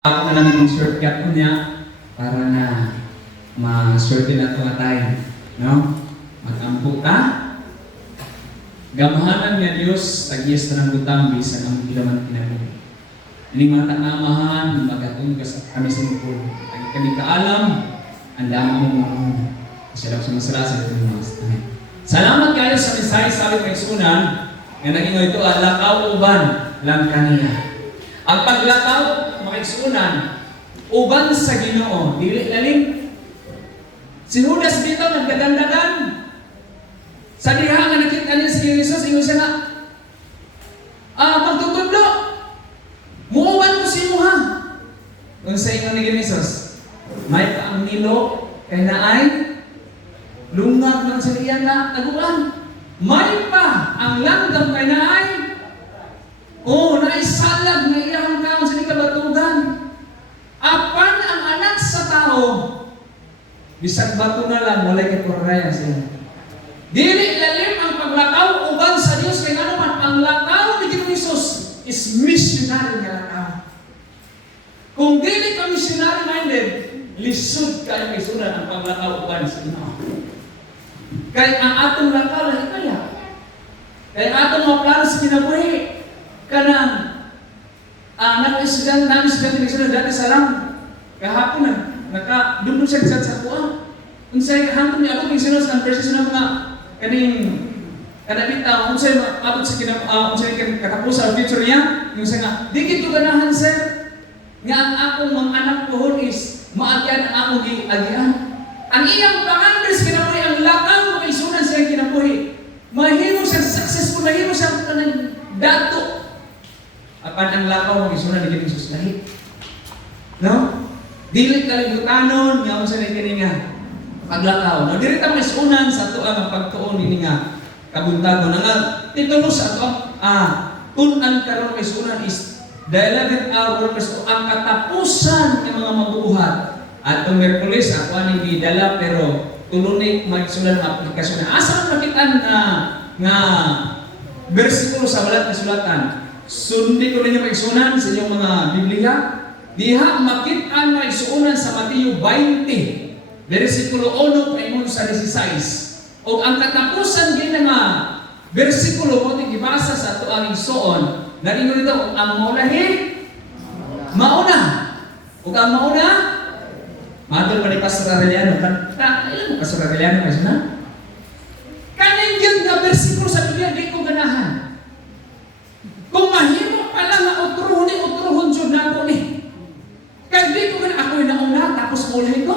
Ako na lang itong shortcut ko niya para na ma-shorten na ito nga tayo. No? Mag-ampo ka. Gamahanan niya Diyos, tag-yes na ng butang, bisan ang ilaman kinabuhi. Ini mga tanamahan, magatong ka sa kami sinipul. Ang kami kaalam, ang dami mong marunong. Siya lang sa masala sa ito ng mga. Salamat kayo sa mensahe sa aming kaisunan na naging ito, lakaw uban lang kanina. Ang paglakaw, mga kaisunan, uban sa Ginoo, dili lalim. Si Judas dito nagdagandagan. Sa diha nga nakita niya si Jesus, ingon siya nga, magtutudlo, muuban ko si Muha. Kung sa ingon ni Jesus, may paang nilo, kay naay, lungag ng siliyan na naguan. May pa ang langgam kay naay, naisalag na iyang taon sa kabatugan. Apan ang anak sa tao, bisag bato na lang, walay kakuraya siya. Dili lalim ang paglakaw uban sa Dios kay ngano man ang lakaw ni Jesus is missionary nga lakaw. Kung dili ka missionary minded, lisod ka kay sunan ang paglakaw uban sa Ginoo. Kay ang atong lakaw lahi kaya. Kay atong mga plano sa kinabuhi kanang nag-estudyante namin sa Pilipinas dati sa lang kahapon na naka-dumdum siya sa kuha. Unsay hantong niya ako kung ang verses na mga kaning kanabita unsay abot sa unsay katapusan ang future niya yung sa nga di kito ganahan sir nga ang akong mga anak pohon is maagyan ang akong giagian. Ang iyang pangandres kinabuhi ang lakaw kay sunan sa kinabuhi. Mahimo siya successful, mahimo siya kanang dato. Apan ang lakaw kay sunan ni Jesus lahi. No? Dili kalibutanon nga unsa ni kini nga paglakaw. No, diri ta masunan sa ato ang pagtuon ini nga kabuntagon nga titulo sa ato kun ang karon kay sunan is the 11th hour so ang katapusan ng mga magbuhat. At Miyerkules ako ani gidala pero tulo ni magsulan ang aplikasyon. Asa makita nga bersikulo sa balat na sulatan. Sundi ko ninyo maigsunan sa inyong mga Biblia. Diha makita nga isuunan sa Mateo 20. Versikulo 1 paingon sa 16. O ang katapusan din nga versikulo mo gibasa sa ato ang suon. Naringon ito ang maulahi mauna. O ang mauna madol pa ni Pastor Aureliano ilan mo Pastor Aureliano kasi na? Kaning yun nga versikulo sa Biblia di ko ganahan. Kung mahimo pala nga utruhon jud nako ni. Kaya di ko ganahan ako nauna tapos maulahi ko.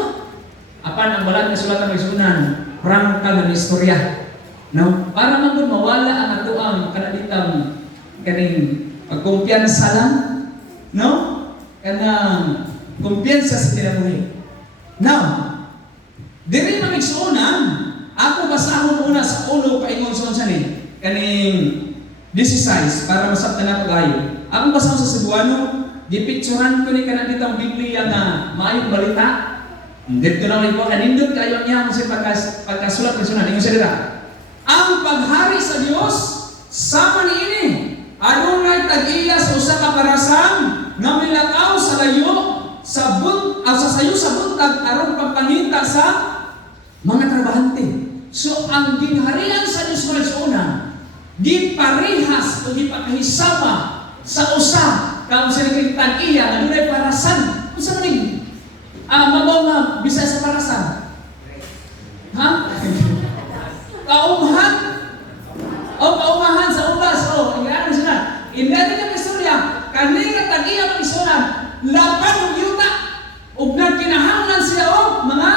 Apan ang balat na sulatan ng sunan, prangkal ng istorya. No? Para magod mawala ang ato ang kanaditang kaning pagkumpiyansa lang, no? Kanang kumpiyansa sa kinabuhi. Now, diri mamigsuonan, ako basahon una sa ulo paingon sa ni kaning 16 para masabtan nato gayo. Ako basahon sa Cebuano, gipicturean ko ni kanaditang Biblia nga maayong balita. Dito na ulit po, kanindot kayo niya kung sa pagkasulat ng sunan. Ingon siya dito. Ang paghari sa Diyos, sama ni ini, adunay tag-iya sa usa ka parasan, nga milakaw sa layo, sa sayo sa buntag, aron pagpangita sa mga trabahante. So, ang ginharian sa Diyos mga sunan, di parehas o di pakahisama sa usa, kung sa naging tag-iya, adunay parasan. Kung sa manig, mabaw nga, bisa sa parasan. Ha? Kaumahan? O kaumahan sa ubas. O, ang sila. Hindi natin yung istorya. Kanina tag-iya ng istorya. Laban ng yuta. O nagkinahanglan sila o mga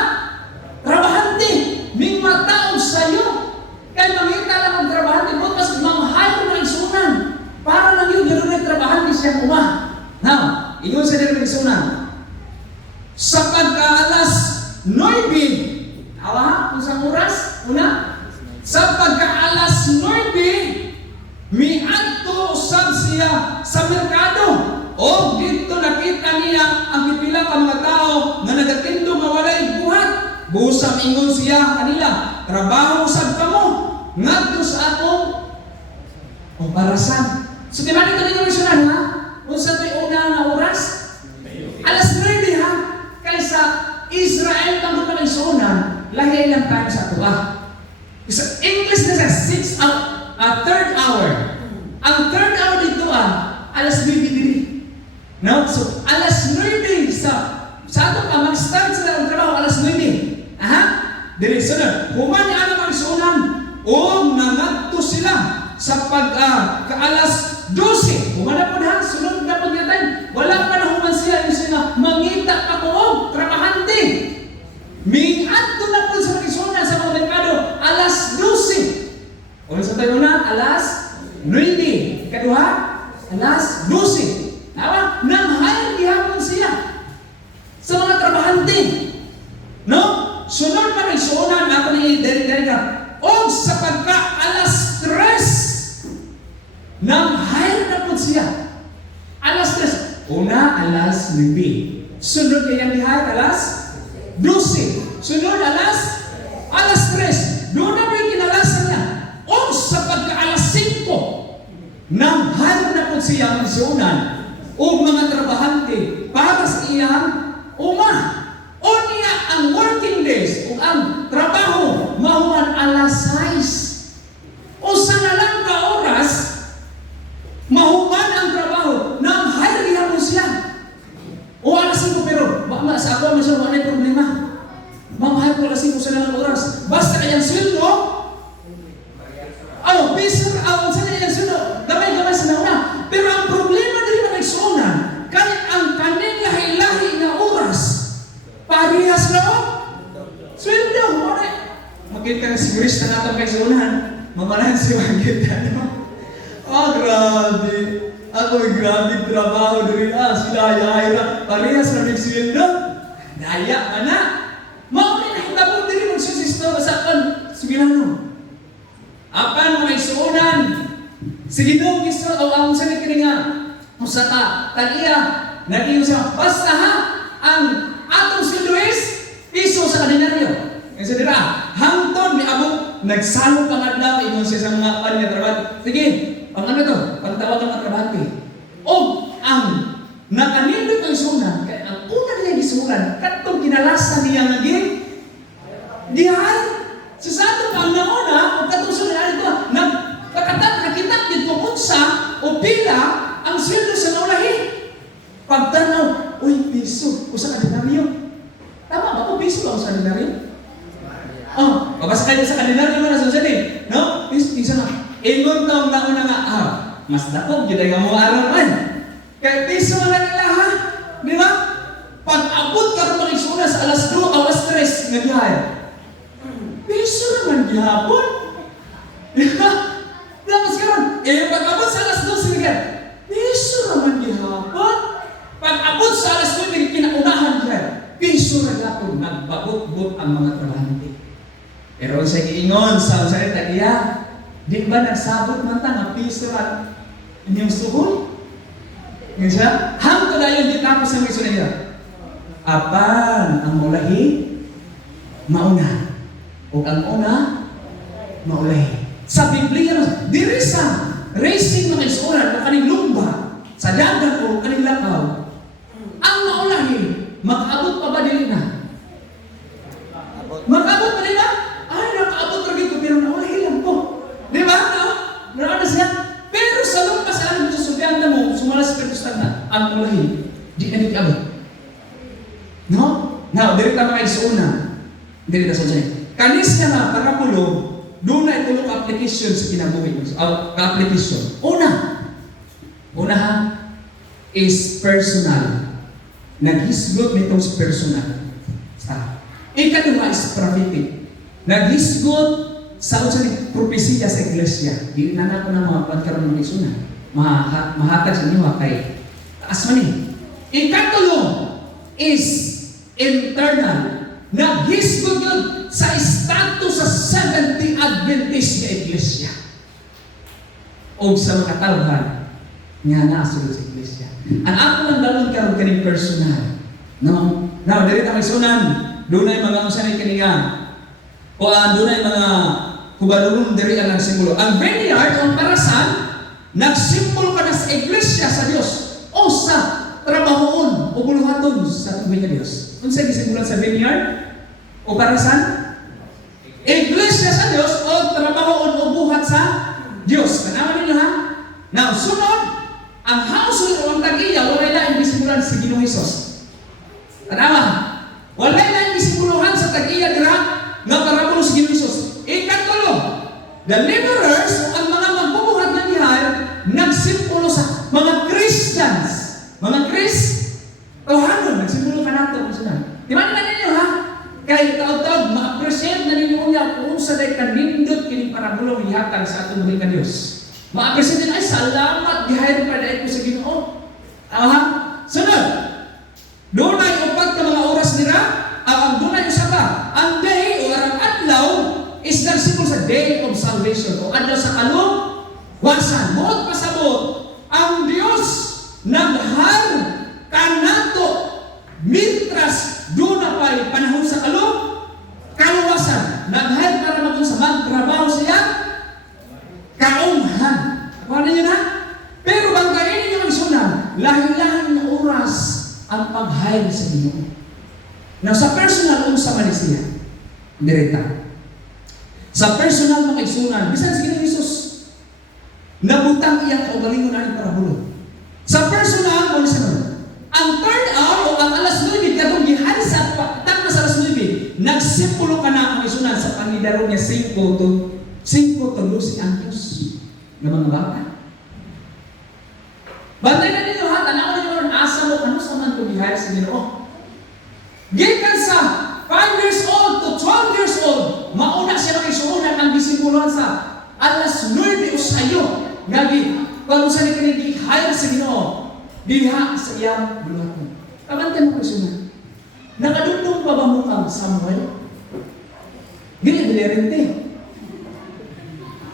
trabahante. Ming mataog sa'yo. Kaya mangita lang ang trabahante. Bukas manghayo ng isunan. Para lang yun, yun ang trabahante siya kuma. Now, ingon sa nila ng isunan. Sa pagkaalas 9, kung sa oras, una, sa pagkaalas 9, miadto usab siya sa merkado. O dito nakita niya ang pipila ka mga tao na nagatindo nga walay buhat. Busam ingon siya kanila, trabaho usab kamo, ngadto sa atong parasan. So di ba dito ninyo ha? Kung sa to'y una nga oras, lahi lang tayo sa tuwa. Sa English na sa 6 hour, third hour. Ang third hour dito alas 9 diri. No? So, alas 9 sa ato pa, mag-start sila ang trabaho alas 9. Aha? Diri, sunod. Human niya ang magsuunan o nangadto sila sa ka-alas 12. Human na po na, sunod na po niya tayo. Wala pa na human siya yung sila mangita pa ko, trabahante. Mingadto na po sa magsuunan sa mga merkado alas 12. O sa tayo na, alas 9. Ikaduha, alas 12. Nawa, nang hire gihapon siya sa mga trabahante. No? Sunod pa rin suunan ako ni Derek o sa pagka alas 3 nang hire na po siya. Alas 3. Una, alas 9. Sunod niya yung hire alas 12. Sunod, alas 3. Doon na rin kinalasan niya. O sa pagka alas 5 nang hire na po siya ang suunan o mga trabahante para sa iyang o niya ang working days o ang trabaho mahuman alas 6 o sa nalang ka oras mahuman ang trabaho nang hire mo siya o alas 5 pero sa ako masya wala yung problema mamahal ko alas 5 sa nalang oras basta kayang sweldo piso sa kayang sweldo gamay sa nauna pero ang problema din na nagsuunan kaya ang kaning lahi-lahi na oras parehas na sweldo makita na si Chris na natang kay suunan mamalahan si Magita grabe ako'y grabe trabaho din sila yahira parehas na may sweldo daya ka na mauli na hitabo din magsisisto masakan sibilang apan may suunan sige daw gusto ang sa nga musaka tag-iya nag-iyo siya basta ang atong si Luis piso sa ordinaryo kasi dira hangtod ni amo nagsalo pa nga daw ingon siya sa mga kanya trabaho sige pang to pagtawag ng trabahante o ang nakanindot ang sunan kaya ang una niya gisuran katong kinalasan niya nga dihay sa ato pa ang nauna o katong sunan ito nakita dito unsa o pila ang sweldo sa naulahi pagtanaw piso o sa ordinaryo tama ba o piso lang sa ordinaryo babasa kayo sa ordinaryo mo na sa siyete no? Isa na ingon taong nauna nga mas dako yun ay nga mo aral man kaya piso nga nila di ba? Pag-abot ka rin makisuna sa alas 2 alas 3 nga gihaya piso naman gihapon di ba? Damas ka rin pag-abot sa alas 2 nga piso naman gihapon pag-abot sa alas 2 kinaunahan gihaya piso na gapon nagbabot-bot ang mga trabahante pero sa giingon sa salita iya di ba nagsabot man ta nga piso at inyong suhol? Ngayon siya, hangtod na yun, di tapos ang miso na niya. Apan, ang maulahi, mauna. O ang una, maulahi. Sa Biblia, diri sa racing mga isuran o kaning lumba, sa dagat o kaning lakaw, ang maulahi, mag-abot pa ba dili na? Mag-abot pa dili na? Ay, nakaabot rin ito, pero naulahi lang po. Di ba? Naroon na siya. Pero sa lumpa sa alam sa subyanda mo, sumalas sa pertustan na, ang ulahi, di na nag-abot. No? Now, diri ta mga isuuna. Diri ta sa siya. Kanis niya nga, parapulo, doon na itulong application sa kinabuhi. Application. Una is personal. Naghisgot nitong personal. Ikaduha is prophetic. Naghisgot sa unsay propesiya sa iglesia. Di na ako na mga pagkaroon ng isuna. Mahatag sa inyo kay taas man eh. Ikatulo is internal. Naghisgot yun sa status sa 70 Adventist na iglesia. O sa mga tawhan nga nasulod sa iglesia. Ang ako lang dalon karon kaning personal. No? Now, dili ta may sunan. Doon ay mga usanay kaniya. O doon ay mga kubalurong diri ang simbolo. Ang vineyard o ang parasan, nagsimbolo ka na sa iglesia sa Dios o sa trabahoon o buluhaton sa tubig na Dios. Kung saan gisimbolan sa vineyard o parasan? Iglesia sa Dios o trabaho o buhat sa Dios. Tanawan ninyo ha? Now, sunod, ang household o ang tagiya, wala na imbisimulan si Ginoong Hesus. Tanawan, wala na imbisimulan sa tagiya dira nga parabulo si Ginoong Hesus. Ikatulo, the laborers o ang mga magbubuhat ng bihar, nagsimpulo sa mga Christians. Mga Kristohanon, nagsimpulo ka nato. Di ba naman ninyo ha? Kaya taod-taod, ma-appreciate na ninyo niya kung sa day kanindot kining parabulo ihatag sa atong mga Diyos. Ma-appreciate na ay salamat gihayad pa dahil ko sa Ginoo. Sunod, doon ay upat ka mga oras nila, ang doon ay usapa. Ang day o arang adlaw is nagsimpulo sa day of salvation o adlaw sa kaluwasan. Buot pasabot, ang Diyos naghar kanato mintras doon na pa'y panahon sa kaluwasan. Naghar para sa magtrabaho siya kaunghan. Paano niyo na? Pero banggain ninyo ang sunan, lahi-lahi na oras ang pag-hire sa Ginoo. Now, sa personal sa Malaysia, direta. Sa personal mga isunan, bisan sa Ginoo Hesus, nabutang iyang kaugalingon na para bulong. Sa personal, kung isa naman, ang turn out o ang alas 9, katong gihari sa tapos sa alas 9, nagsimpulo ka na ang isunan sa panidaro niya 5 to 12 anyos ng mga bata. Bantay na ninyo ha, tanaw ninyo ang asa mo, ano sa man kung gihari sa Ginoo. Gikan sa 5 years old to 12 years old, mauna siya makisuunan ang disimpuluhan sa alas 9 o sayo. Gagi, kung saan ikinigig hire sa Ginoo, diha sa iyang buluhan. Kamantan mo isunan. Nakadugtong pa ba mo ang Samuel? Gini-dilerente.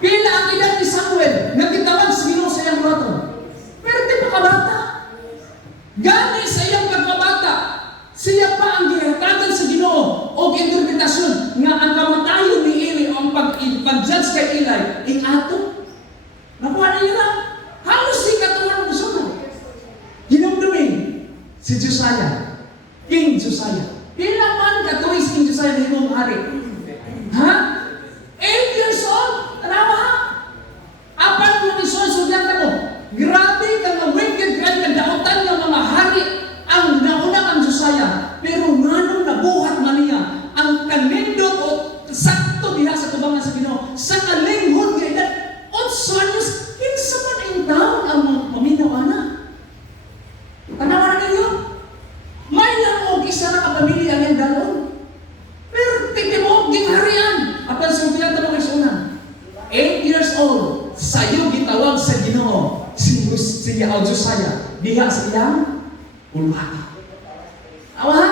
Pila ang edad ni Samuel, nagkitawan sa Ginoo sa iyang buluhan. Pero di pa kabata. Gani sa iyang pagkabata, siya pa ang gihatagan sa Ginoo o interpretasyon nga ang kamatayon ni Eli o ang pag-judge kay Eli, ato. Nakuha na yun lang. Halos di katuwan mo sunod. Hinumdumin si Josiah, King Josiah. Pila man katuwi si King Josiah na himong hari. Ha? 8 years old? Tanawa ha? Apan mo isusunod mo. Grabe ka nga wicked ka nga dautan ng mga hari ang nauna kang Josiah. Pero nganong nabuhat man niya ang kanindot o sakto diha sa tubangan sa Ginoo sa kalinghod nga edad 8 anyos. Kinsa man ang taon ang maminaw ana? Tanawa na ninyo? May lang og isa na kapamilya ang dalon. Pero tignan mo, gingharian. Apan sa pinata mo kay sunan. 8 years old, sayo gitawag sa Ginoo si Josiah diha sa iyang uluhan. Awa ha?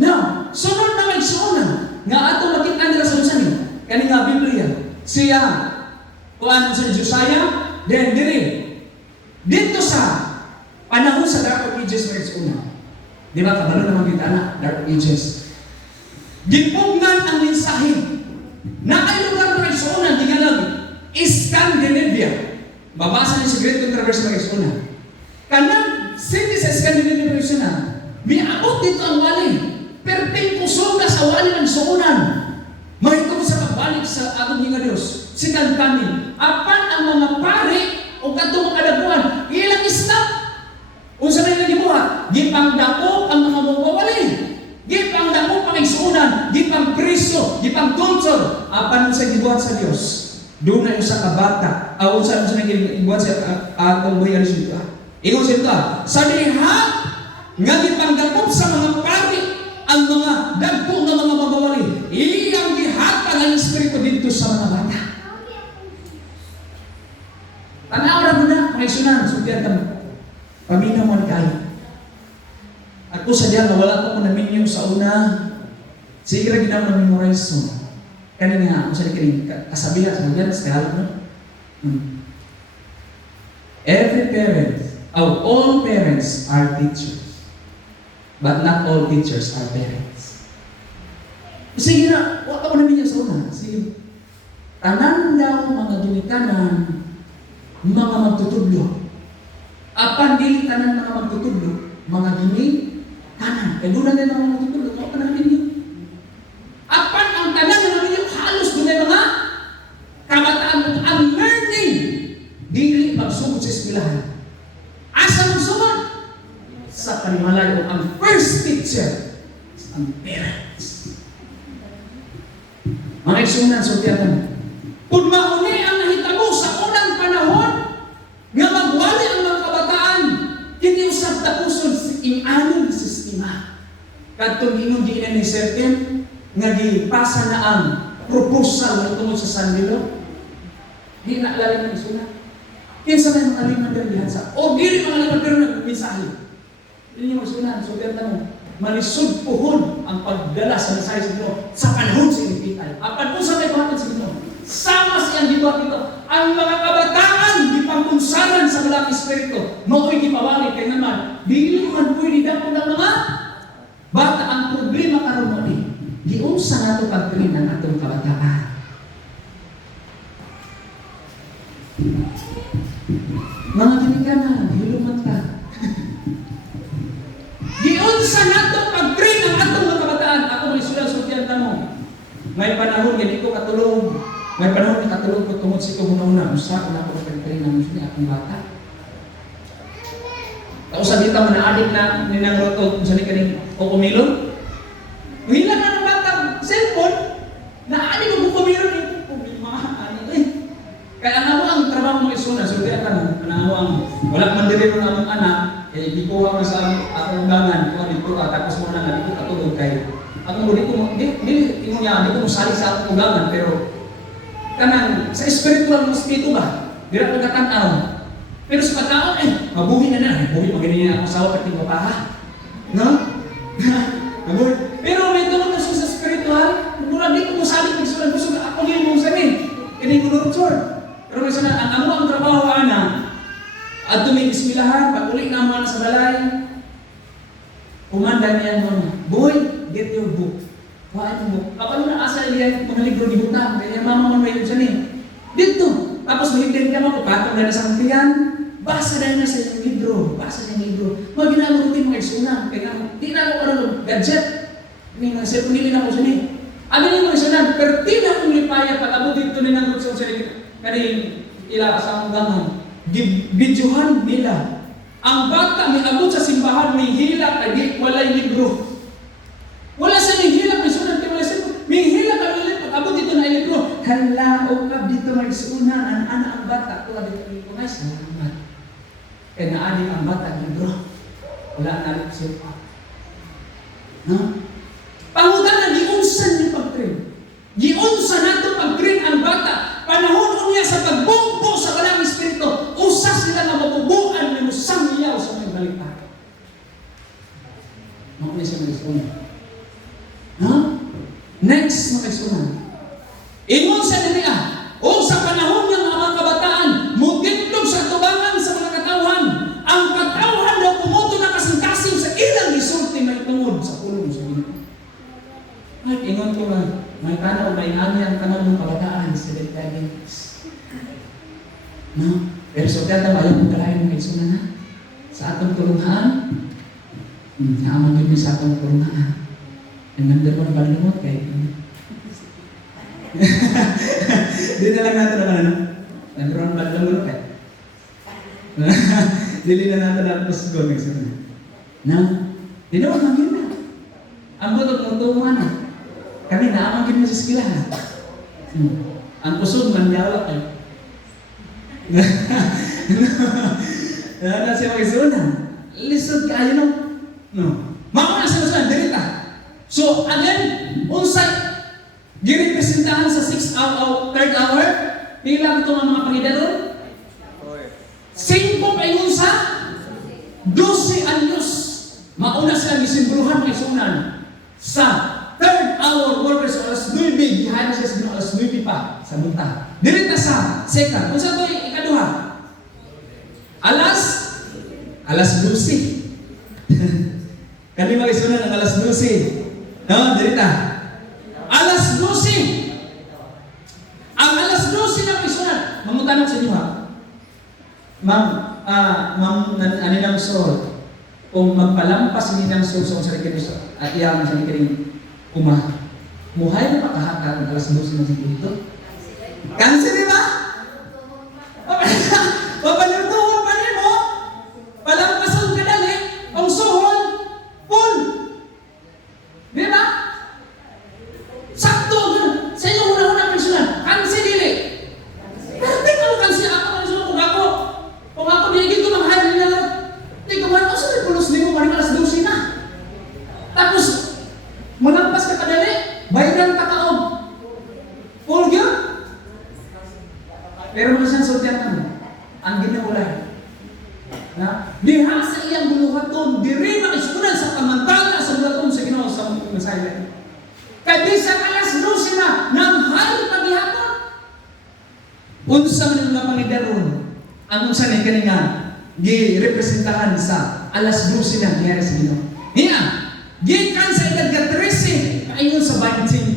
Now, sunod na may sunan nga ato makita nila sa usan kani nga Biblia. Siya kuan sa Josiah, then dito sa panahon sa Dark Ages may una. Di ba kabalo naman kita na Dark Ages. Gipugnan ang mensahe na ay lugar na isuunan, tingalag, Scandinavia. Babasa niyo sa Great Controversy ng isuunan. Kanang city sa Scandinavia ng isuunan, miabot dito ang wali. Perting kusog sa wali ng isuunan. Mahito ko sa pagbalik sa atong hinga Diyos. Si Kantani. Apan ang mga pari o katong kadabuan, ilang stop. Unsa may nagibuhat? Gipangdako ang mga mawawali. Gipangdako pang isuunan, gipang kristo, gipang torture. Apan sa gibuhat sa Dios. Doon na yung sa kabata. Unsa may gibuhat sa atong buhay Diyos. Ingon sa sa diha nga gipangdako sa mga pari ang mga dagko nga mga mawawali. Iyang gihatag ang espiritu dito sa mga bata. Tanaw ra mo na, may sunan, sugyan ka mo. Paminaw mo kayo. Ako sa diyan, wala ko na minyo sa una. Sige ra ginaw na memorize mo. Kani nga, ako sa kining kasabihan sa mga sa Tagalog, no? Every parent, all parents are teachers. But not all teachers are parents. Sige na, wala ko na minyo sa una. Sige. Tanan daw mga ginikanan, mga magtutudlo. Apan dili tanan mga magtutudlo, mga ginikanan. Kaya doon na din mga magtutudlo, wala ka na minyo. Apan ang tanan na minyo, halos lalo, ang first teacher is ang parents. Mga igsunan, sultiatan mo. Kung mauni ang nahitabo sa unang panahon, nga magwali ang mga kabataan, hindi usap tapuson sa inanong sistema. Kadtong inong giinan ni Sergen, nga gipasa na ang proposal ng tungod sa Sanlilo, di na lalim ng isuna. Kinsa may mga limander dihan sa, o dili mga limander na mensahe. Hindi mo isuna, sultiatan mo. Malisod puhon ang pagdala sa mensahe sa Ginoo sa panahon sa inipitay. Apan kung sa may buhaton sa Ginoo, sama siyang gibuhat ito. Ang mga kabataan gipangkunsaran sa Malang Espiritu, mao'y gipawali kay naman, dili man pwede dapat ng mga bata. Ang problema karon mo ni, giunsa nato pagtuin ang atong kabataan. Mga ginikanan, hiluman ka. Giunsa nato pag-train ang atong mga kabataan. Ako may sultian mo. May panahon hindi ko katulog. May panahon ni katulog ko tungod sa una-una. Usa ko na ako pag-train ng musuh akong bata. Kausa dito man adik na ninang roto kung saan kaning o kumilon. Hilang na ng bata cellphone. Na adik ko kumilon ito. Problema ano eh. Kaya ang trabaho mo isuna, sultian mo. Ang wala man diri ng among anak. Eh, di ko ako sa akong undangan, kung dito tapos mo na dito katulog kay ako di ko masali sa akong undangan, pero kanang sa spiritual mosquito ba, dira ko natanaw. Pero sa pagkaon, mabuhi na, mabuhi magaling na ako sa awa pati papaha. No? Mabuhi. Pero may tulong na siya sa spiritual, mura di ko masali kung sila gusto na ako din mong sabihin. Hindi ko nurot. Pero may sana, ang amo ang trabaho, ana, at tuming ismilahan, pag uli na mga sa balay, kumanda niya mo, boy, get your book. Waan mo. Kapag na asa niya, mga libro di butang, kaya mama mo may yun siya niya. Dito. Tapos mahintay ka mo, patong na sa tiyan, basa na sa yung libro, basa na yung libro. Mga ginagawa mga isunang, kaya di na ako karoon gadget. May mga cellphone nila na ko siya niya. Ano yung mga isunang, pero di na akong lipaya, pag abot dito na ng rutsa siya kaning ila asang gamang. Bidyohan nila. Ang bata may abot sa simbahan, may hilak, ay walay libro. Wala sa may hilak, may sunod ka wala sa may hilak, pag abot dito na libro. Hala, o kab dito may suunan, ang bata, wala dito libro, may salamat. Kaya naadik ang bata, libro. Wala na siya. No? Pangutan na giunsan yung pag-train. Giunsan nato pag-train ang bata. Panahon niya sa pagbungko sa Malang Espiritu, usas sila na mabubuan na musamyaw sa mga balita. Mauna siya mag-isuna. Next, mag-isuna. Ingon sa diriya, o sa panahon ng mga kabataan, mutitlog sa tubangan sa mga katawhan. Ang katawhan daw pumoto na kasing-kasing sa ilang isulti may tungod sa pulong sa Ginoo. Ay, ingon ko nga, may tanaw, may hangyan ka ng kabataan sa Dagdaginis. No? Pero so kaya ayaw kong kalahin ng isuna na sa atong tulungan. Naaman yun sa atong tulungan. Ang number one balunod kay di na lang natin naman ano? Number one balunod kay dili na natin ang pusgo ng isuna. No? Di na wag magin na. Ang butog ng tulungan na. Kami naamagin mo sa eskwelahan. Ang kusog man yawak eh. Na siya mag-isuna. Lisod ka, you know? No. Mauna sa masunan, dirita. So, again, unsay girepresentahan sa 3rd hour, pila ito ang mga pangidador? 5 kayo sa 12 anyos. Mauna silang isimbruhan kay sunan sa 3rd hour workers alas 9, gihain siya sa alas 9 pa sa bunta. Dirita sa 2nd. Kung sa ito ikaduha? Alas 12. Kami mag-isunan ng alas 12. No, dirita. Alas 12. Ang alas 12 na isunan. Mamutanong sa inyo ha. Ma'am, aninang sol. Kung magpalampas ni ng sol sa sarili at iyang sa sarili muhay na pakahaka ng alas 12 na dito. Cancer, di ba? Papalutuhon pa rin mo. Palampasan ka dali. Ang suhon. Dagang takaog. Full gyud. Pero mo siyang sultihan ang ginawala. Na diha sa iyang buluhaton, diri makisunan sa pamantala sa buluhaton sa Ginoo sa Messiah. Kay bisan alas 12 na nang hal paghihapon. Unsa man nga pangidaron ang unsa ni kaninga gi-representahan sa alas 12 na diha sa Ginoo. Niya, gikan sa edad ka 13 ayon sa 25.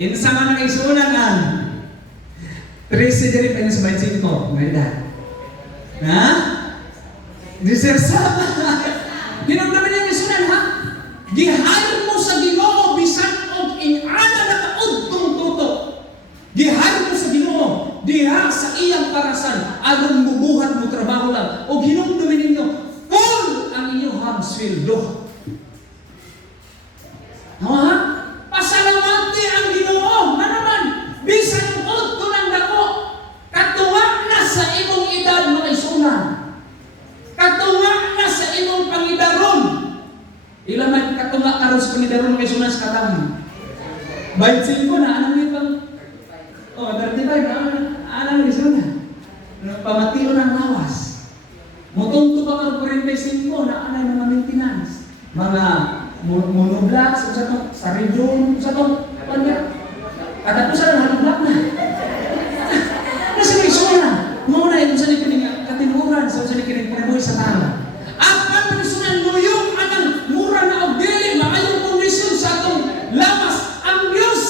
Insa man ang isunan ang 13 diri pa sa 25, may edad. Ha? Diser sama. Dinamdamin niya isunan ha? Gihayag mo sa Ginoo bisan og ingana na kaudtong tuto. Gihayag mo sa Ginoo diha sa iyang parasan aron mubuhat mo trabaho lang og hinumdumin ninyo full ang inyong sweldo. Ha? Pasalamati ang Ginoo na naman bisan og udto ng dako katuwa na sa imong edad mga isunan. Katuwa na sa imong pangidaron. Ilan man katuwa karon sa pangidaron mga isunan sa katang. Bayad ko na anong ipang 35 na anong isunan. Pamatiyo ng lawas. Mutungto pa karon 45 na anay mga maintenance. Mga monoblocks sa region sa tong kanya. Kada po sa hanoblock na. Nasa may isunan. Muna ito sa likinig katinuran sa likinig panaboy sa tala. At ang isunan luyong anang mura na og dili maayong kondisyon sa atong lawas ang Dios.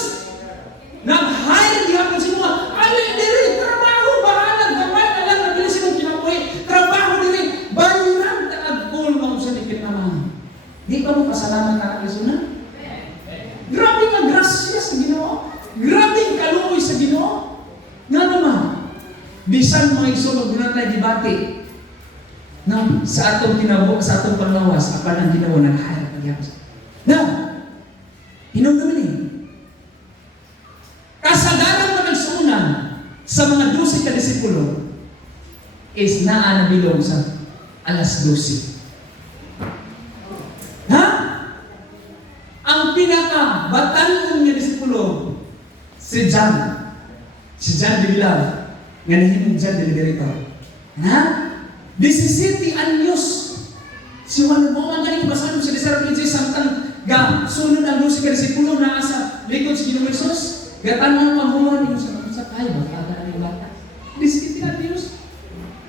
Nag-hire gihapon si Noah. Ali diri trabaho bahalag gamay na lang nabilis imong kinabuhi. Trabaho diri bayaran ta agpol mo sa likit naman. Di ka mo pasalamat ka isunan? Grabe nga grasya sa Ginoo. Grabe ang kaluoy sa Ginoo. Nga naman, bisan mga isulog na tayo dibati na sa atong tinabo, sa atong panglawas, apan ang Ginoo nag-hire pagyapos. Now, hinumdumin eh. Kasagaran na nagsuunan sa mga 12 ka disipulo is naa na bilog sa alas 12. Ha? Ang pinaka-batanon nga disipulo si John. Si John de Villar. Nga nahimong John de Liberator. Ha? 17 anyos. Si Juan mo ang galing basahin sa Desert Pages samtang ga sunod ang 12 ka disipulo na sa likod si Ginoong Jesus. Gatanan ang panghuman niyo sa kaya ba? Kada ang bata. 17 anyos.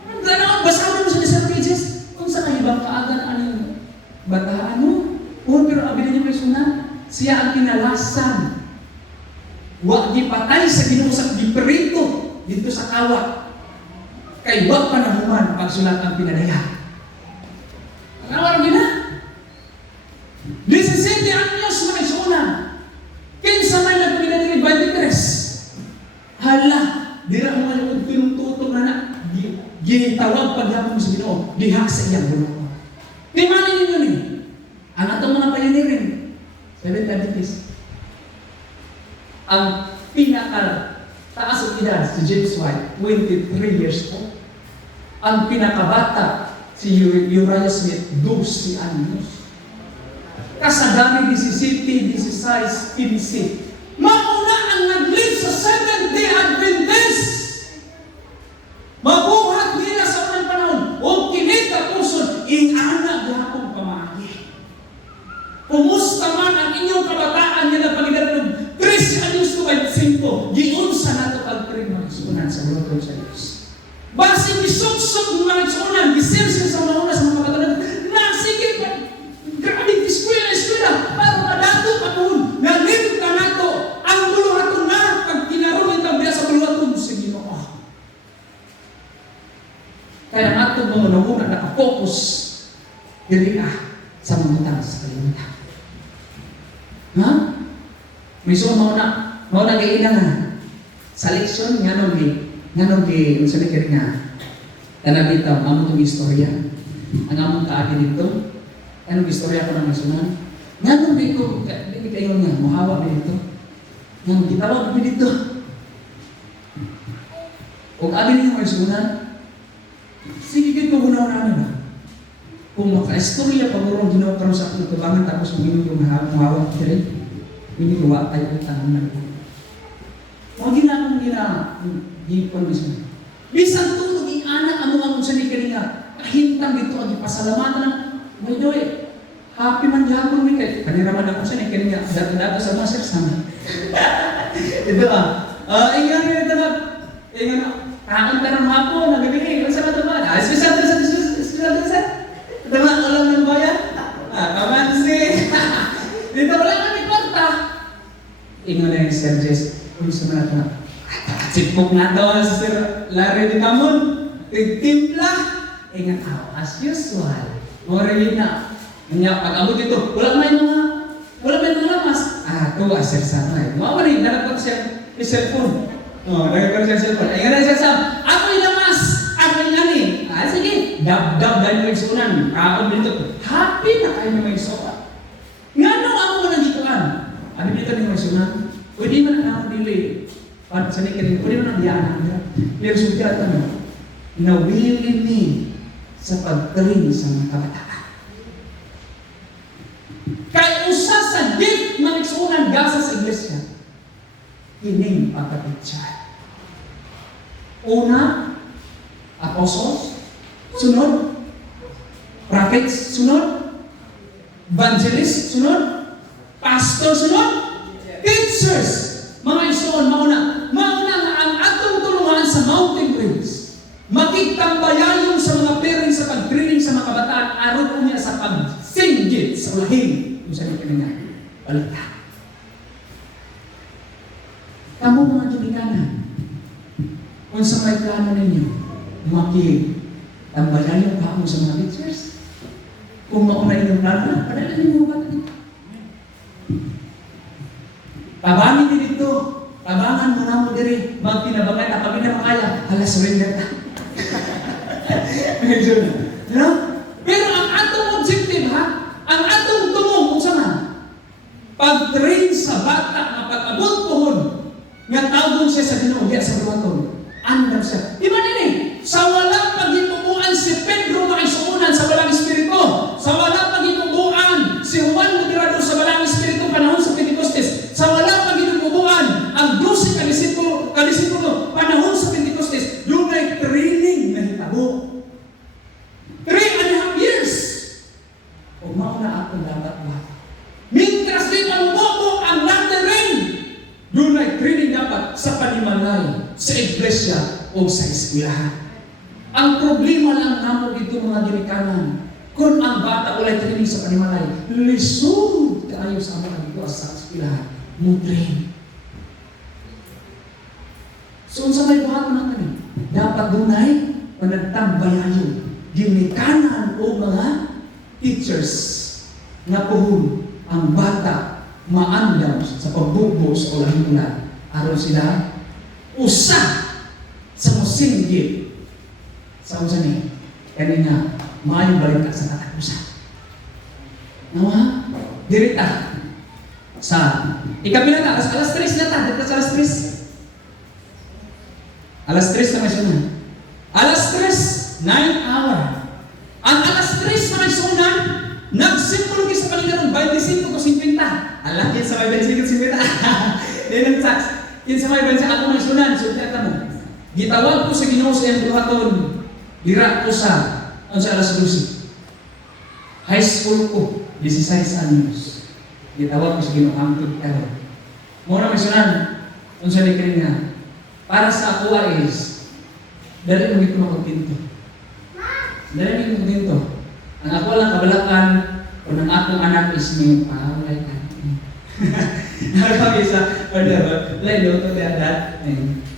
Ang ganaon basahin mo sa Desert Pages kung sa kahibang kaagan anong bataan mo. Pero abinin niyo may sunan. Siya ang pinalasan. Wa gipatay sa Ginoo sa giperito dito sa kawa. Kay wa pa nahuman pagsulat ang pinadaya. Nawar gina. 17 anyos na isunan. Kinsa man nagpinadiri 23. Hala, dira mo man og pinungtutok na gitawag paghapon sa Ginoo diha sa iyang bulo. Timanin ninyo ni. Ang atong mga pioneering Seventh Adventist. Ang pinaka-taas ng edad si James White, 23 years old. Ang pinakabata si Uriah Smith, 12 anyos. Kasagami 17, 16, 15. Mauna ang nag-lead sa Seventh-day Adventist. Mabuhat nila sa unang panahon. O kinita puson, ingana gahapong pamagi. Kumusta man ang inyong kabataan nila pag-idaron 13 anyos to 25, giunsa na ito pag-prima sunan sa loob sa Diyos. Basi gisuksok ng mga sunan, gisilsil sa mga sa mga kabatanan, na sige pa, grabe, eskwela, para madato pa noon, nalim ka na ito, ang buluhaton na, pag kinaroon yung tabiya sa buluhaton, sige mo, Kaya nga ito mga nanguna, nakapokus, dili sa mga tao sa kalimutan. Ha? May so mauna gaiina nga sa leksyon nganong unsa ni kiri nga tanabitaw amo tong istorya. Ang among kaagi dito, anong istorya ko nang nasunan? Nganong dito, dili kayo nga mohawa dito. Nganong gitawag dito. Kung abi niyo masunan, sige gid ko una na. Kung maka-istorya pagurong Ginoo karon sa atong tubangan tapos manginom yung mohawa diri. Hindi ko wa tayo tanong na ito. Mga ginamang hipon mo siya. Bisan tulog, i-anak ang mga sa ni kanina. Kahintang dito ang ipasalamatan ng may doy. Happy man yapon mo kay. Paniraman ako siya ni kanina. Dato sa master sana. Ito ingat rin ito na. Ingat na. Kaon ka ng hapon. Nagabigay. Kung saan ito ba? Espesyal sa. Ito ba? Alam ng bayan? Kamansi. Dito wala kami kwarta. Ingat na yung Sir Jess. Uy, sa mga na. Sipok na daw si Sir Larry di Camon. Tigtimpla. Ingat ako. As usual. Mora yun na. Kanya, pag-abot dito, wala may mga lamas. Ito, Sir Samay. Mga rin, nalagpag siya yung cellphone. Nalagpag siya yung cellphone. Ay, nga na siya Sam. Ako'y lamas. Ako'y ngani. Sige. Dab-dab dahil may sunan. Kaon dito. Happy na kayo na may sopa. Nga nung ako mo nagituan. Ano dito ni may sunan? Pwede man na ako dili. Para sa nikin, pwede man ang diyaan. Pero sudyat na willing me sa pagtaling sa mga kabataan. Kaya usa sa gift maniksunan gasa sa iglesia. Kining pagkapitsa. Una, apostles. Sunod, prophets. Sunod, evangelists. Sunod, pastor. Sunod, teachers. Mga isuon, mauna nga ang atong tulungan sa mountain bridge. Makiktambayayon sa mga parents sa pag-training sa mga kabataan aron po niya sa pag-singgit sa ulahing. Yung sabi ka nga, balita. Kamu mga Dominikanan, kung sa may plano ninyo, makiktambayayon pa mo sa mga teachers. Kung mauna inyong plano, padala ninyo ba dito? Tabangin din dito. Tabangan mo na mo diri. Magpinabangan na kami na makaya. Hala, surrender na. No? Pero ang atong objective ang atong tumong kung saan pag-train sa bata na pag-abot pohon nga tawgon siya sa Ginoo diya sa buhaton. Andam siya. Di ba nini? Sa walang paghimubuan si Pedro maisuunan sa walang espiritu. Sa walang paghimubuan si Juan Moderador sa walang espiritu panahon sa Pentecostes. Sa walang paghimubuan ang 12 kadisipulo panahon sa Pentecostes. Yung may training na hitabo. 3.5 years. O mauna ako dapat ba? Mintras din ang bobo ang laterin. Yung may training dapat sa panimalay, sa iglesia o sa eskwelahan. Ang problema lang namo dito mga Dominikanan, kung ang bata walay training sa panimalay, lisod kaayo sa mga dito sa eskwelahan, mo train. So sa may buhat na kami, dapat dunay panagtambayayon, ginikanan o mga teachers na puhon ang bata maandam sa pagbubo sa ulahing aron sila usa sa musinggit sa usa ni kanina maayo balik sa katapusan. Nawa dirita sa ikapila na alas 3 na ta dito sa alas 3. Alas 3 na may sunan. Alas 3, 9 hour. Ang alas 3 na may sunan, nagsimbolo sa Panginoon 25 o 50. Alam, yun sa may 25 o 50. Yan ang tax. Yun sa may 25 ako may sunan. Sultata mo. Gitawag ko sa Ginoo sa iyang buhaton. Lira ko sa alas 12. High school ko, 16 anyos. Gitawag ko sa Ginoo hangtod karon. Muna may sunan. Kung sa likrin nga. Para sa ako is, dali mo dito makapinto. Dali mo dito. Ang ako lang kabalakan, kung ang akong anak is may pawalay ka. Nakakabisa, whatever. Lay loto na that.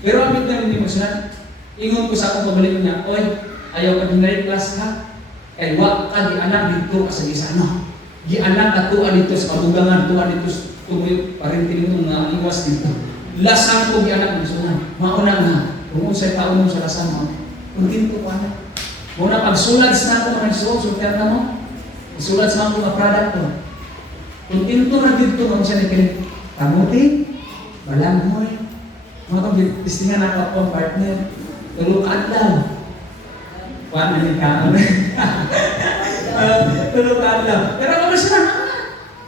Pero ang bigla hindi mo siya, ingon ko sa akong pabalik niya, oy, ayaw ka din class ha? Kaya wak ka di anak dito sa gisano. Di anak ka tuwa dito sa kabugangan, tuwa dito sa tuloy, parintin mo nga iwas dito. Lasang ko di anak mo sunod. Mauna nga, kung sa'y taon mo sa lasang mo, kung dito ko anak. Muna pagsulad sa ako mga isuot, sultan na mo, pagsulad sa ako mga product ko. Kung dito na dito, kung siya nagkinig, kamuti, balangoy, mga pag-tistingan ako ang partner, tulukan daw. Paano yung kaon? Tulukan daw. Pero kung siya,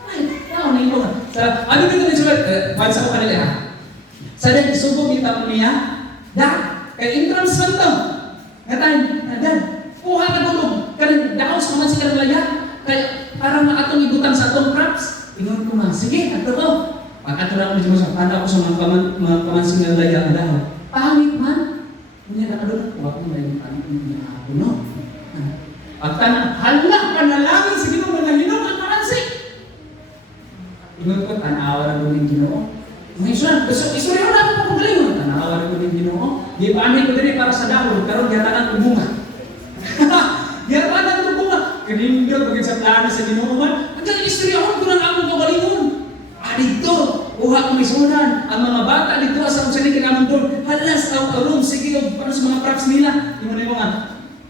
ay, tao na ito. Ano dito ni Sulat? Bansa ko kanila ha. Sa dahil isubog kita mo niya, kay entrance man to. Ngatan, kuha ka tulog. Kanang daos naman sila laya. Kaya parang atong ibutang sa atong props. Ingon ko nga, sige, ato ko. Pag-ato na ako sa panda ko sa mga pamansing na laya na daw. Pangit man. Kunya na kalunod, kuha ko na yung pangit niya ako, no? Pagtanang, hala, panalangin sa Ginoo mga Ginoo ang pamansing. Ingon ko, tanawa na doon yung Ginoo. Mga istorya na ako pagkugaling. Tanawa na doon yung Ginoo. Di ba anay ko din para sa dahon, pero giyatanan ko bunga. Giyatanan ko bunga. Kanindot, pagkat sa plano sa Ginoo man. Ang galing istorya ako, kung ang akong kagalingon. Dito, kuha ko misunan. Ang mga bata dito, asa kung sali ka naman doon. Halas, room, sige, paano sa mga props nila. Yung mga mga,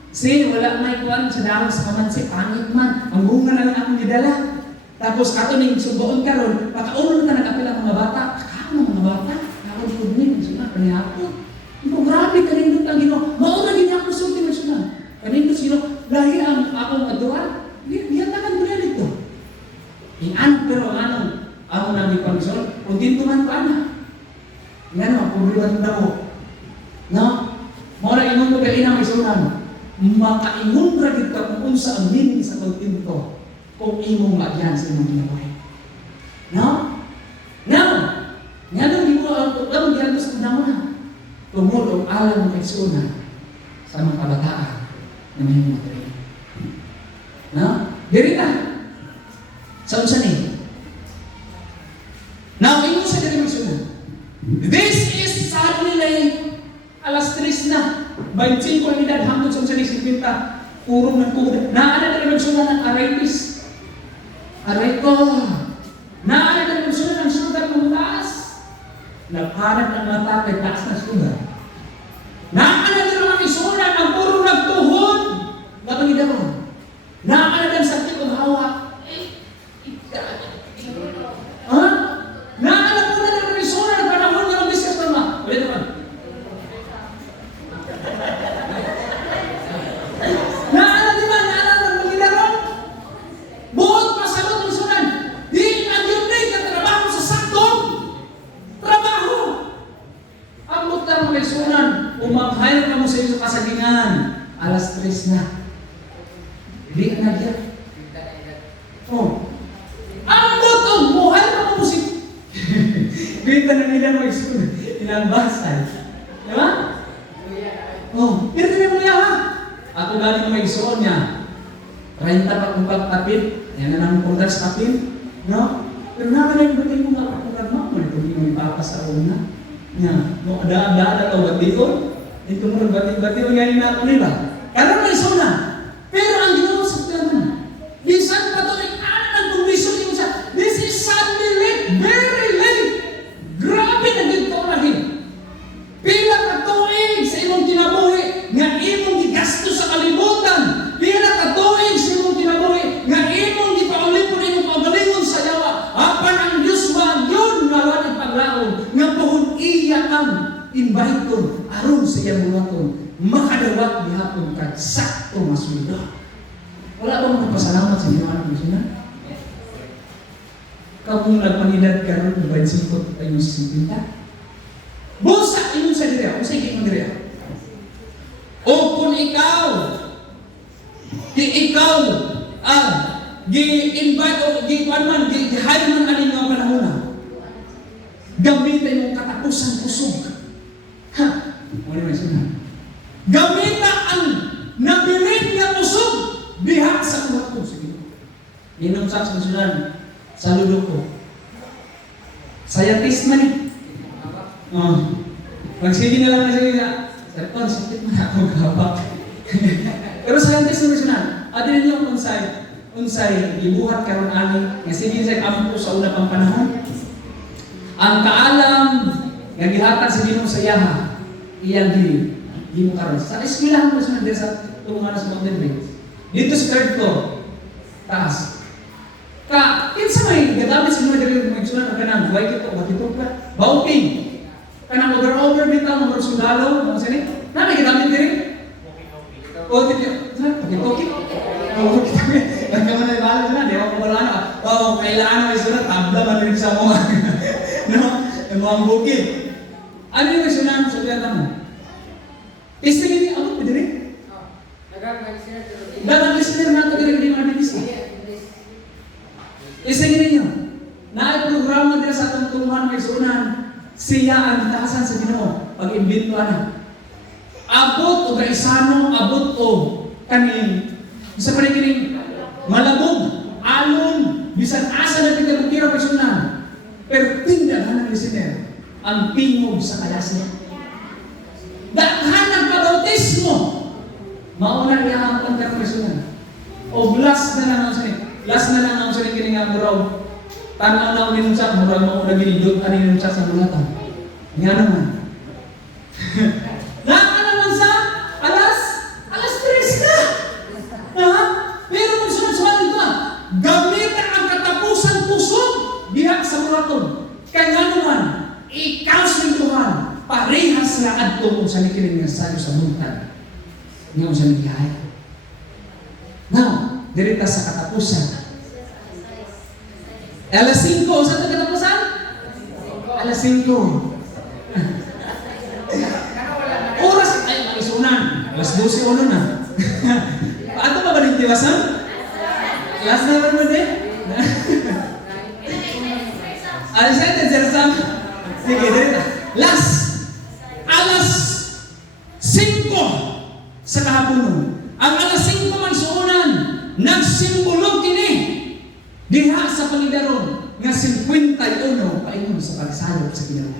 say, wala may kuwan sa dahon sa kamansi, pangit man. Ang bunga na lang akong gidala. Tapos ato ning subaon karon, pakaulo na nagapila mga bata. Kakamo mga bata, ako ko din sila kanihapon. Ito grabe kanindot ang Ginoo. Mao na gid ako sulti man sila. Kanindot sila lahi ang akong aduan. Diya tanan ko dito. Ang pero anong ako nang ipamisol, kung dito man pa na. Ngano kung liwat daw. No? Mao na ingon ko kay ina misunan. Makaingon ra gid ka kung unsa ang meaning sa pagtinto. Kung imong magyan sa imong ginabuhi. No? Now, nga nung di mo ang gihantos ko na mo na. Tumulong alam ng eksuna sa mga kabataan na may mga tayo. No? Dirita. Saan siya ni? Now, ino sa dirimisyon. This is Saturday, alas 3 na. 25 ang edad hanggang sa ni 50. Purong ng kuda. Naana na dirimisyon ng arthritis. Aray ko, naana na dirimisyon ng sugar ng taas. Naghanap ng mata kay taas na sugar. Naana na dirimisyon ang purong nagtuhod. Napangidaro. Naana na sakit ng hawak. Naana po na dirimisyon ang panahon ng business naman. Ulit naman. Umang-hire ka mo sa iyo kasagingan. Alas 3 na. Hindi na diyan. Oh. Ang botong mo, hire ka mo musik. Kita na nila mo isun. Ilang basay. Diba? Oh. Pero na mo ha. Ako galing mo isuon niya. 30 pa kung pagtapit. Yan na naman kung das tapit. No? Pero naman yung batay mo nga kung kagmam mo. Ito hindi mo ipapasa una. Yan. No, ada o batikon. Ito mo bati-bati o yan na ako nila. Karoon may suna. Pero ang ginawa sa tiyaman. Bisan pa ito ay ng kondisyon yung sa, this is Sunday late, very late. Grabe na dito rahin. Pila ka tuig sa imong kinabuhi, nga imong gigasto sa kalibutan. Pila ka tuig sa imong kinabuhi, nga imong gipaulipon imong pagalingon sa yawa. Apan ang Diyos ba, yun nga wala paglaon, nga puhon iya ang invite ko, aron sa iyang mga ko, makadawat dihapon ka, sakto masuda. Wala bang magpasalamat sa ginawa ng Diyos na? Ikaw kung nagpangilad ka ron, ba't singkot tayo sa simpinta? Busa, inyo sa diriya, kung sa ikong diriya. O kung ikaw, gi-invite o gi-hire man alin nga panahon na, gamitin mong katapusan kusog. Ha? Ano may suna? Gamita ang nabilin niya usog diha sa umat ko. Sige. Ninong sa sunan sa ludo ko. Scientist man eh. Magsige na lang na siya. Sarpan, sakit man ako gabak. Pero scientist naman sunan. Adin niyo unsay ibuhat karon ani nga sige sa ampo sa una pang panahon. Ang kaalam nga gihatag sa Ginoo sa yaha iyang di mo karon. Sa eskwelahan mo sa tungan sa Mountain Range. Dito sa third floor, taas. Kinsa may gadamit sa mga diri mo igsunan ka nang buhay kito, ka. Bauping. Kanang over bitaw mo sundalo, mo sini. Nami gadamit diri. O tito, sa pagitoki. O kita. Nagkaman na bala na, di ako wala na. kailangan may sunod, tabla man rin sa mga, no? Yung mga bukid. Ano yung sunod sa tiyata mo? Testingin niya, ako, pwede rin? Dagang listener na ito, hindi mga bibisa. Testingin ninyo, programa nila sa atong tuluhan may sunan, siya ang taasan sa Ginoo pag-imbento na. Abot o kaisano, abot o kaning isa pa rin kining malabog, alon, bisan asa na tigabukira may sunan. Pero tindahan ng listener ang tingog sa kalas niya. Daghan ng pabautismo, mauna niya ang pagkakaroon. O last na lang ang sa kining ang muraw. Tanaw na unin siya, murag mauna ginidot, anin siya sa bulatan. Nga naman. Naka naman sa alas 3 na. Pero kung sunod-sunod ito, gamitan ang katapusan pusog diha sa muraton. Kaya nga naman, ikaw sintuhan, parehas na adto kung sa nikiling mensahe sa buntag. Ngayon sa nagihaya. Now, dirita sa katapusan. Alas 5, saan ito katapusan? Alas 5. Oras, ay, makisunan. Alas 12 ulo na. Paano pa ba rin tiwasan? Alas na ba naman eh? Alas 7, Zersam. Sige, dirita. Last. Alas 5 sa kahaponon. Ang alas 5 magsuunan, nagsimbolog kini diha sa palidaron nga 51 paingon sa pagsalot sa Ginoo.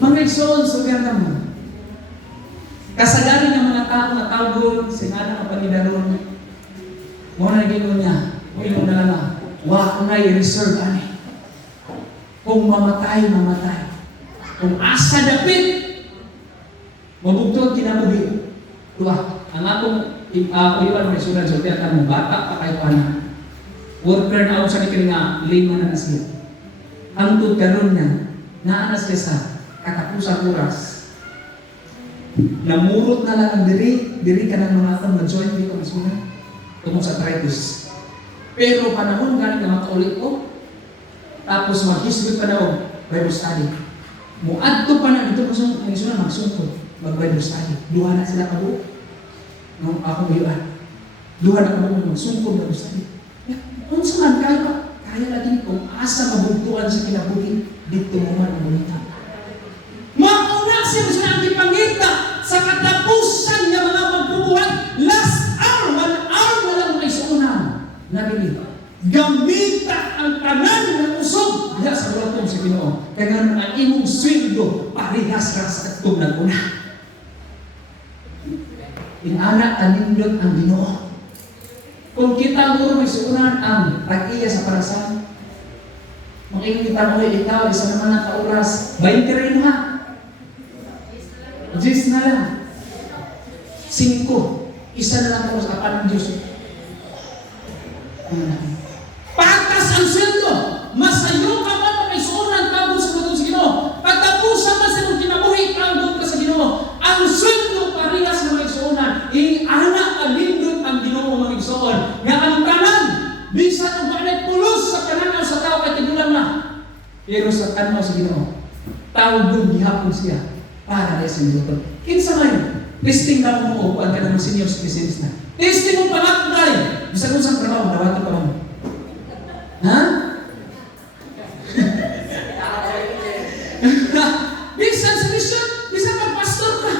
Mga igsoon, sugyan mo. Kasagaran ng mga tao na tawgon sa ngana nga palidaron. Mo na gingon niya, mo imo na lang. Wa ko na i-reserve ani. Kung mamatay, mamatay. Kung asa dapit, mabugtod kinabuhi. Tuwa, ang akong iwan may sunod sa tiyan mo, bata pa kayo pa na. Worker na ako sa nikin nga, 5 na siya. Ang tutkaroon niya, naanas siya sa katapusan oras. Namurot na lang ang diri ka ng mga akong na-join dito ang sunod. Tungkol sa tritis. Pero panahon galing na makaulit ko, tapos mag-hisgot pa na ako, Bible study. Muadto pa na dito ko sunod, magsungkod, mag-Bible study. Duha na sila kabuo. Nung ako ngayon, duha na kami magsungkod na gusto. Kung saan kaya natin kung asa mabugtuan sa kinabuhi, dito mo man ang bulita. Mauna siya sa ating pangita sa katapusan ng mga magbubuhat, last hour, 1 hour na lang may suunan. Nabili, gamita ang tanan ng usog diya sa bulatong sa Ginoo. Kaya nga ang imong sweldo, parehas-ras at tumnag una. Inanak anindot ang Ginoo. Kung kita mo may suunan ang pag-iya sa parasan, makinig kita mo, ikaw, isa naman ang kauras, 20 rin ha. 10 na lang. 5. Isa na lang ako sa kapan ng Diyos. Patas ang sweldo. Masayo ka man may suunan tawag sa batong sa Ginoo. Pagtapusan man sa mong kinabuhi, tawag ka sa Ginoo. Ang sweldo parehas na may suunan. Anak alindot ang Ginoo mga igsoon. Nga ang tanan, bisan ang panay pulos sa kananaw sa tao kay tigulang na. Pero sa tanaw sa Ginoo, tawag doon gihapon siya para sa minuto. Kinsa man, testing na mo upuan ka ng senior citizens na. Testing mo pangatay. Bisan kung sa trabaho, nawato ka mo. Ha? Bisan sa mission, bisan pag-pastor ka.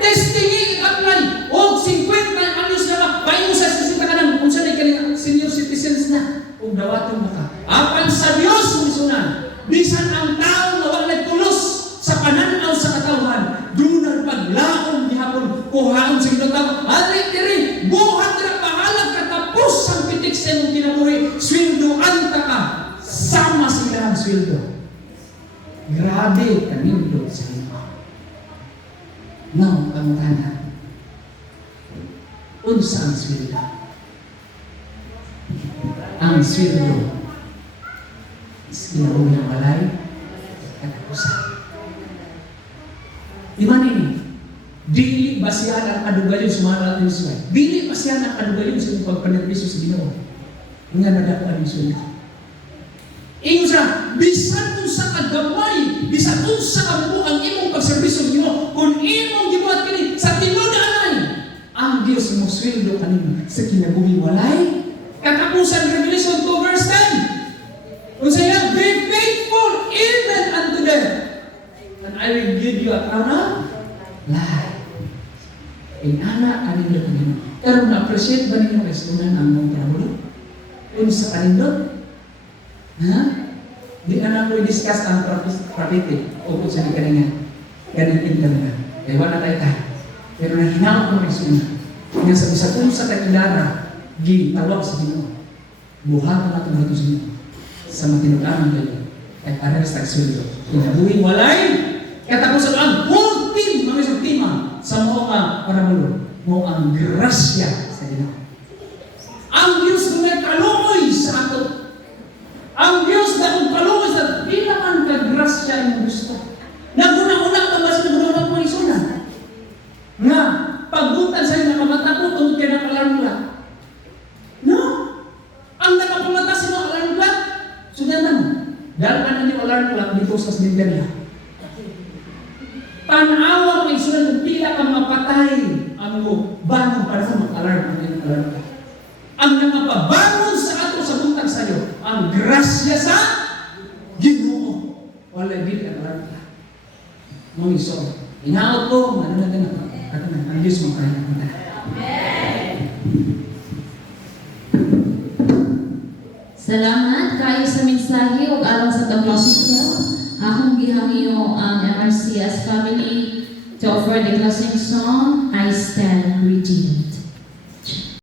Testingin apply o 50 anyos na bayo sa sisita ka ng kung saan ay senior citizens na kung dawaton na ka. Apan sa Diyos misunan, bisan ang tao na wala nagtulos sa pananaw sa katawhan, doon ang paglaon gihapon kuhaon sa ginataw. Ari buhat na pahalag katapos ang pitik sa imong kinabuhi, sweldoan ta ka sama sa ilang sweldo. Grabe kanindot sa Ginoo. Now, ang tanan. Unsa ang sweldo? Ang sweldo is kinabuhi ng balay katapusan. Di man ini? Dili basihan ang kadugayon sa mga natin sa Israel. Dili basihan ang kadugayon sa inyong pagpanerbiso sa Ginoo. Nga nadakuan ni Sulod. Ingon siya, bisan unsa ka gamay, bisan unsa ka mo ang imong pagserbiso sa Ginoo, kung imong gibuhat kini sa tinuod anay, ang Dios mo sweldo kanimo sa kinabuhi walay. Katapusan Revelation 2 verse 10. Kung siya, be faithful even unto death, and I will give you a crown of life. Inana kanindot kanino. Pero na-appreciate ba ninyo kasunan ang mong trabaho? Kung sa kanindot? Ha? Di na na ko i-discuss ang prophetic o kung sa kaninga. Ganun interna. Kaya wala tayo tayo. Pero nahinaw ko kasunan. Nga sa kung sa kakilala, gitawag sa Ginoo. Buhaton natin dito sa Ginoo. Sa matinuganan kayo. Ay para sa tagsulyo. Kinabuhi walay. Katapusan ang whole team, mga isang team sa mga paramulo. Mo ang grasya sa Ginoo. Ang Diyos na may kaluoy sa ato. Ang Diyos na kung kaluoy sa pinaman ka-grasya ang gusto. Naguna-una ka ba sa naguna-una mo isunan? Nga, pagbutan sa'yo na kamata ko, tungkol ka ng alarm clock. No? Ang nakapamata sa mga alarm clock, sudan mo. Dahil ka na yung alarm clock dito sa Sindania. Panawa mo isunan kung pila kang mapatay ang mo bangon para sa mag-alarm ang yung alarm clock. Ang nakapabangon sa ato sa buntag sa'yo, ang grasya sa Ginoo. Wala din ang alarm clock. Mga iso, inaot ko, mananagan ako. Ang Diyos mo kaya naman. Salamat kayo sa mensahe ug alang sa tamusiko. Akong gihangiyo ang MRCS family to offer the closing song, I Stand With You.